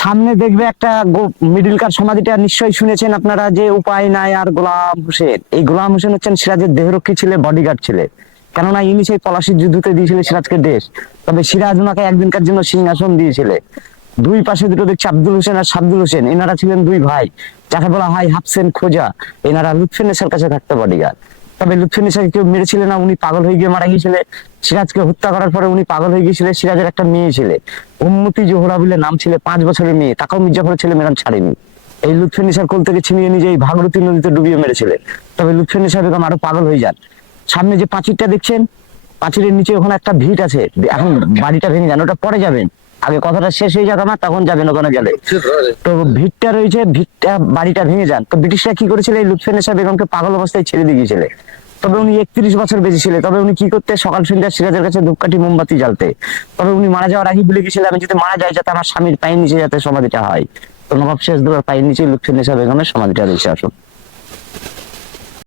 সামনে দেখবে একটা মিডিল কার সমাধিটা নিশ্চয়ই শুনেছেন আপনারা, যে উপায় নাই আর গোলাম হোসেন। এই গোলাম হোসেন হচ্ছেন সিরাজের দেহরক্ষী ছিলেন, বডিগার্ড ছিলেন। কেননা ইনি সেই পলাশির যুদ্ধতে দিয়েছিলেন সিরাজকে দেশ। তবে সিরাজ ওনাকে একদিনকার জন্য সিংহাসন দিয়েছিলেন। দুই পাশে দুটো দেখছি আব্দুল হোসেন আর সাব্দুল হোসেন, এনারা ছিলেন দুই ভাই, যাকে বলা হয় হাফসেন খোঁজা। এনারা লুৎফুন্নেছার কাছে থাকতো বডিগার্ড। তবে লুৎফুন্নেছাকে কেউ মেরেছিল না, উনি পাগল হয়ে গিয়ে মারা গিয়েছিলেন। সিরাজকে হত্যা করার পরে উনি পাগল হয়ে গিয়েছিলেন। সিরাজের একটা মেয়ে ছিল, উম্মতি জোহরা বলে নাম ছিল, 5 বছরের মেয়ে, তাকেও মির্জাফরের ছেলে মেরান ছাড়েনি। এই লুৎফুন্নেছার কোল থেকে ছিনিয়ে নিয়ে এই ভাগীরথী নদীতে ডুবিয়ে মেরেছিলেন। তবে লুৎফুন্নেছা বেগম আরো পাগল হয়ে যান। সামনে যে পাঁচিরটা দেখছেন, পাঁচিরের নিচে ওখানে একটা ভিট আছে। এখন বাড়িটা ভেঙে যান, ওটা পরে যাবেন, আগে কথাটা শেষ হয়ে যাক আমার, তখন যাবেন ওখানে গেলে। তো ভিটটা রয়েছে, ভিটটা বাড়িটা ভেঙে যান। তো ব্রিটিশরা কি করেছিল, এই লুৎফুন্নেছা বেগমকে পাগল অবস্থায় ছেড়ে দিয়ে গিয়েছিল। তবে উনি 31 বছর বেঁচে ছিলেন। তবে উনি কি করতে, সকাল সন্ধ্যা সিরাজের কাছে ধূপকাঠি মোমবাতি জ্বালতে। তবে উনি মারা যাওয়ার আগে বলে গেছিলেন, আমি যদি মারা যাই যাতে আমার স্বামীর পায়ের নিচে যাতে সমাধিটা হয়। তো নবাব সিরাজদৌল্লার পায়ের নিচে লুৎফুন্নেছা বেগমের সমাধিটা রয়েছে। আসুন।